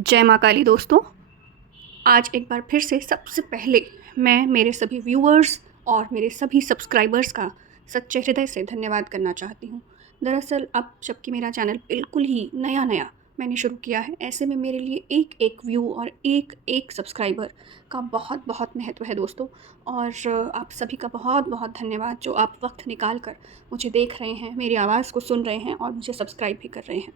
जय माँ काली दोस्तों। आज एक बार फिर से सबसे पहले मैं मेरे सभी व्यूअर्स और मेरे सभी सब्सक्राइबर्स का सच्चे हृदय से धन्यवाद करना चाहती हूँ। दरअसल अब जबकि मेरा चैनल बिल्कुल ही नया नया मैंने शुरू किया है, ऐसे में मेरे लिए एक एक व्यू और एक एक सब्सक्राइबर का बहुत बहुत महत्व है दोस्तों। और आप सभी का बहुत बहुत धन्यवाद जो आप वक्त निकाल कर मुझे देख रहे हैं, मेरी आवाज़ को सुन रहे हैं और मुझे सब्सक्राइब भी कर रहे हैं।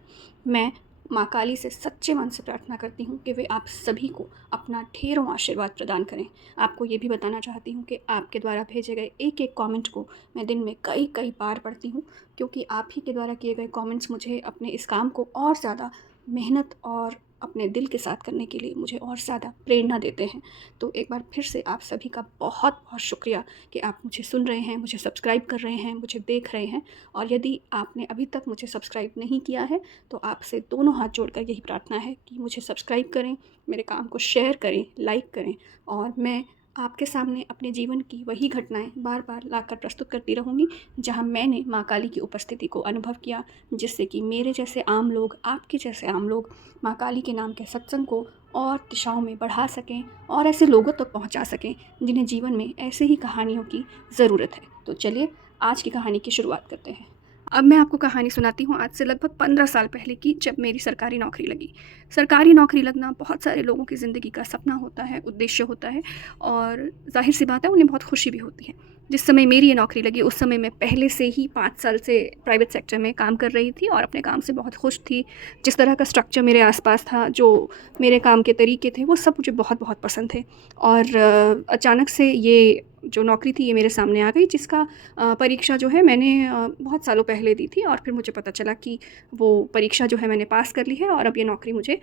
मैं माँ काली से सच्चे मन से प्रार्थना करती हूँ कि वे आप सभी को अपना ढेरों आशीर्वाद प्रदान करें। आपको ये भी बताना चाहती हूँ कि आपके द्वारा भेजे गए एक एक कमेंट को मैं दिन में कई कई बार पढ़ती हूँ, क्योंकि आप ही के द्वारा किए गए कमेंट्स मुझे अपने इस काम को और ज़्यादा मेहनत और अपने दिल के साथ करने के लिए मुझे और ज़्यादा प्रेरणा देते हैं। तो एक बार फिर से आप सभी का बहुत बहुत शुक्रिया कि आप मुझे सुन रहे हैं, मुझे सब्सक्राइब कर रहे हैं, मुझे देख रहे हैं। और यदि आपने अभी तक मुझे सब्सक्राइब नहीं किया है तो आपसे दोनों हाथ जोड़कर यही प्रार्थना है कि मुझे सब्सक्राइब करें, मेरे काम को शेयर करें, लाइक करें। और मैं आपके सामने अपने जीवन की वही घटनाएं बार बार लाकर प्रस्तुत करती रहूँगी जहां मैंने माँ काली की उपस्थिति को अनुभव किया, जिससे कि मेरे जैसे आम लोग, आपके जैसे आम लोग माँ काली के नाम के सत्संग को और दिशाओं में बढ़ा सकें और ऐसे लोगों तक पहुंचा सकें जिन्हें जीवन में ऐसे ही कहानियों की ज़रूरत है। तो चलिए आज की कहानी की शुरुआत करते हैं। अब मैं आपको कहानी सुनाती हूँ आज से लगभग 15 साल पहले की, जब मेरी सरकारी नौकरी लगी। सरकारी नौकरी लगना बहुत सारे लोगों की ज़िंदगी का सपना होता है, उद्देश्य होता है और ज़ाहिर सी बात है उन्हें बहुत खुशी भी होती है। जिस समय मेरी ये नौकरी लगी उस समय मैं पहले से ही 5 साल से प्राइवेट सेक्टर में काम कर रही थी और अपने काम से बहुत खुश थी। जिस तरह का स्ट्रक्चर मेरे आसपास था, जो मेरे काम के तरीके थे, वो सब मुझे बहुत बहुत पसंद थे। और अचानक से ये जो नौकरी थी ये मेरे सामने आ गई, जिसका परीक्षा जो है मैंने बहुत सालों पहले दी थी और फिर मुझे पता चला कि वो परीक्षा जो है मैंने पास कर ली है और अब ये नौकरी मुझे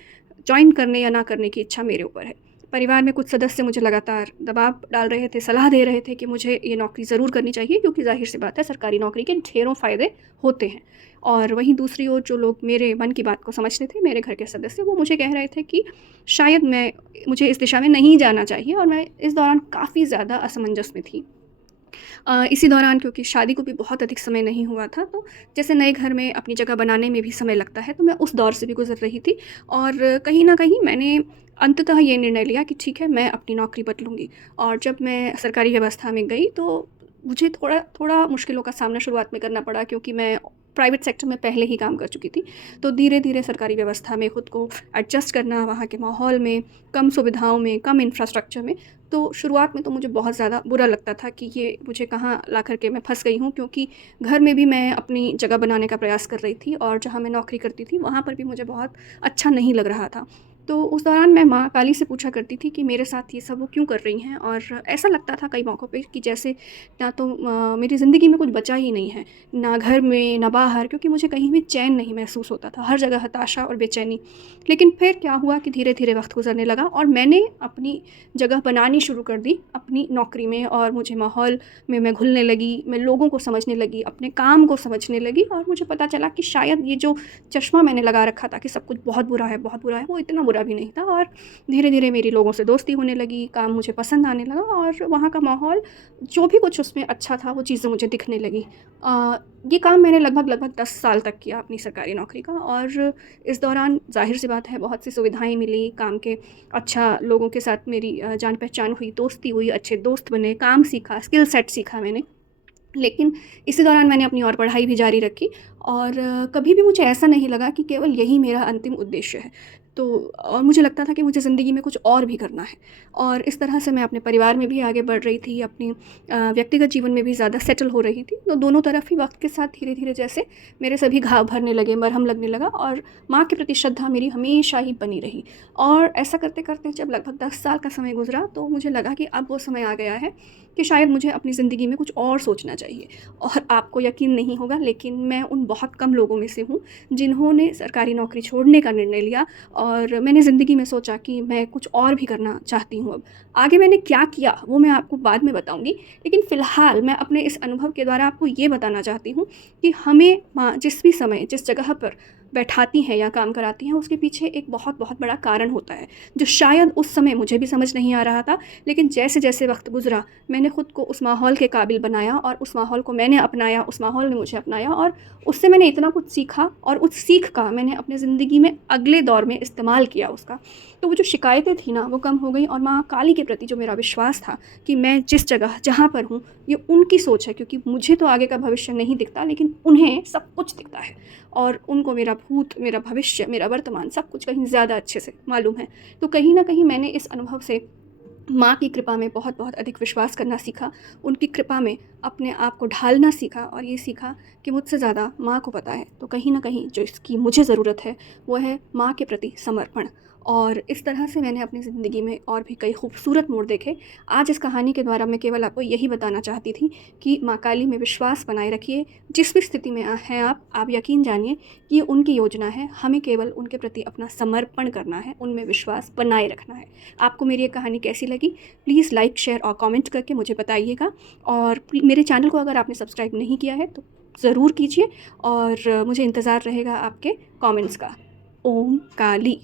जॉइन करने या ना करने की इच्छा मेरे ऊपर है। परिवार में कुछ सदस्य मुझे लगातार दबाव डाल रहे थे, सलाह दे रहे थे कि मुझे ये नौकरी ज़रूर करनी चाहिए, क्योंकि ज़ाहिर सी बात है सरकारी नौकरी के ढेरों फ़ायदे होते हैं। और वहीं दूसरी ओर जो लोग मेरे मन की बात को समझते थे, मेरे घर के सदस्य, वो मुझे कह रहे थे कि शायद मुझे इस दिशा में नहीं जाना चाहिए। और मैं इस दौरान काफ़ी ज़्यादा असमंजस में थी। इसी दौरान क्योंकि शादी को भी बहुत अधिक समय नहीं हुआ था, तो जैसे नए घर में अपनी जगह बनाने में भी समय लगता है, तो मैं उस दौर से भी गुज़र रही थी। और कहीं न कहीं मैंने अंततः ये निर्णय लिया कि ठीक है, मैं अपनी नौकरी बदलूँगी। और जब मैं सरकारी व्यवस्था में गई तो मुझे थोड़ा थोड़ा मुश्किलों का सामना शुरुआत में करना पड़ा, क्योंकि मैं प्राइवेट सेक्टर में पहले ही काम कर चुकी थी। तो धीरे-धीरे सरकारी व्यवस्था में खुद को एडजस्ट करना, वहाँ के माहौल में, कम सुविधाओं में, कम इंफ्रास्ट्रक्चर में, तो शुरुआत में तो मुझे बहुत ज़्यादा बुरा लगता था कि ये मुझे कहाँ ला कर के मैं फँस गई हूँ, क्योंकि घर में भी मैं अपनी जगह बनाने का प्रयास कर रही थी और जहाँ मैं नौकरी करती थी वहाँ पर भी मुझे बहुत अच्छा नहीं लग रहा था। तो उस दौरान मैं माँ काली से पूछा करती थी कि मेरे साथ ये सब वो क्यों कर रही हैं, और ऐसा लगता था कई मौक़ों पे कि जैसे ना तो मेरी ज़िंदगी में कुछ बचा ही नहीं है, ना घर में, ना बाहर, क्योंकि मुझे कहीं भी चैन नहीं महसूस होता था, हर जगह हताशा और बेचैनी। लेकिन फिर क्या हुआ कि धीरे-धीरे वक़्त गुज़रने लगा और मैंने अपनी जगह बनानी शुरू कर दी अपनी नौकरी में, और मुझे माहौल में मैं घुलने लगी, मैं लोगों को समझने लगी, अपने काम को समझने लगी। और मुझे पता चला कि शायद ये जो चश्मा मैंने लगा रखा था कि सब कुछ बहुत बुरा है, वो इतना बुरा भी नहीं था। और धीरे-धीरे मेरी लोगों से दोस्ती होने लगी, काम मुझे पसंद आने लगा और वहाँ का माहौल, जो भी कुछ उसमें अच्छा था, वो चीज़ें मुझे दिखने लगी। ये काम मैंने लगभग 10 साल तक किया अपनी सरकारी नौकरी का, और इस दौरान ज़ाहिर-सी बात है बहुत सी सुविधाएँ मिली, काम के अच्छा लोगों के साथ मेरी जान-पहचान हुई, दोस्ती हुई, अच्छे दोस्त बने, काम सीखा, स्किल सेट सीखा मैंने। लेकिन इसी दौरान मैंने अपनी और पढ़ाई भी जारी रखी और कभी भी मुझे ऐसा नहीं लगा कि केवल यही मेरा अंतिम उद्देश्य है। तो और मुझे लगता था कि मुझे ज़िंदगी में कुछ और भी करना है, और इस तरह से मैं अपने परिवार में भी आगे बढ़ रही थी, अपनी व्यक्तिगत जीवन में भी ज़्यादा सेटल हो रही थी। तो दोनों तरफ ही वक्त के साथ धीरे-धीरे जैसे मेरे सभी घाव भरने लगे, मरहम लगने लगा, और माँ के प्रति श्रद्धा मेरी हमेशा ही बनी रही। और ऐसा करते-करते जब लगभग 10 साल का समय गुज़रा तो मुझे लगा कि अब वो समय आ गया है कि शायद मुझे अपनी ज़िंदगी में कुछ और सोचना चाहिए। और आपको यकीन नहीं होगा, लेकिन मैं उन बहुत कम लोगों में से हूँ जिन्होंने सरकारी नौकरी छोड़ने का निर्णय लिया, और मैंने ज़िंदगी में सोचा कि मैं कुछ और भी करना चाहती हूँ अब। आगे मैंने क्या किया वो मैं आपको बाद में बताऊँगी, लेकिन फ़िलहाल मैं अपने इस अनुभव के द्वारा आपको ये बताना चाहती हूँ कि हमें जिस भी समय, जिस जगह पर बैठाती हैं या काम कराती हैं, उसके पीछे एक बहुत बहुत बड़ा कारण होता है, जो शायद उस समय मुझे भी समझ नहीं आ रहा था। लेकिन जैसे जैसे वक्त गुजरा, मैंने ख़ुद को उस माहौल के काबिल बनाया और उस माहौल को मैंने अपनाया, उस माहौल ने मुझे अपनाया और उससे मैंने इतना कुछ सीखा और उस सीख का मैंने अपने ज़िंदगी में अगले दौर में इस्तेमाल किया उसका। तो वो जो शिकायतें थी ना, वो कम हो गई और माँ काली के प्रति जो मेरा विश्वास था कि मैं जिस जगह जहाँ पर हूँ, ये उनकी सोच है, क्योंकि मुझे तो आगे का भविष्य नहीं दिखता, लेकिन उन्हें सब कुछ दिखता है और उनको मेरा भूत, मेरा भविष्य, मेरा वर्तमान सब कुछ कहीं ज़्यादा अच्छे से मालूम है। तो कहीं न कहीं मैंने इस अनुभव से माँ की कृपा में बहुत बहुत अधिक विश्वास करना सीखा, उनकी कृपा में अपने आप को ढालना सीखा और ये सीखा कि मुझसे ज़्यादा माँ को पता है। तो कहीं न कहीं जो इसकी मुझे ज़रूरत है, वो है माँ के प्रति समर्पण। और इस तरह से मैंने अपनी ज़िंदगी में और भी कई खूबसूरत मोड़ देखे। आज इस कहानी के द्वारा मैं केवल आपको यही बताना चाहती थी कि माँ काली में विश्वास बनाए रखिए। जिस भी स्थिति में हैं आप यकीन जानिए कि ये उनकी योजना है। हमें केवल उनके प्रति अपना समर्पण करना है, उनमें विश्वास बनाए रखना है। आपको मेरी ये कहानी कैसी लगी? प्लीज़ लाइक, शेयर और कमेंट करके मुझे बताइएगा। और मेरे चैनल को अगर आपने सब्सक्राइब नहीं किया है तो ज़रूर कीजिए और मुझे इंतज़ार रहेगा आपके कमेंट्स का। ओम काली।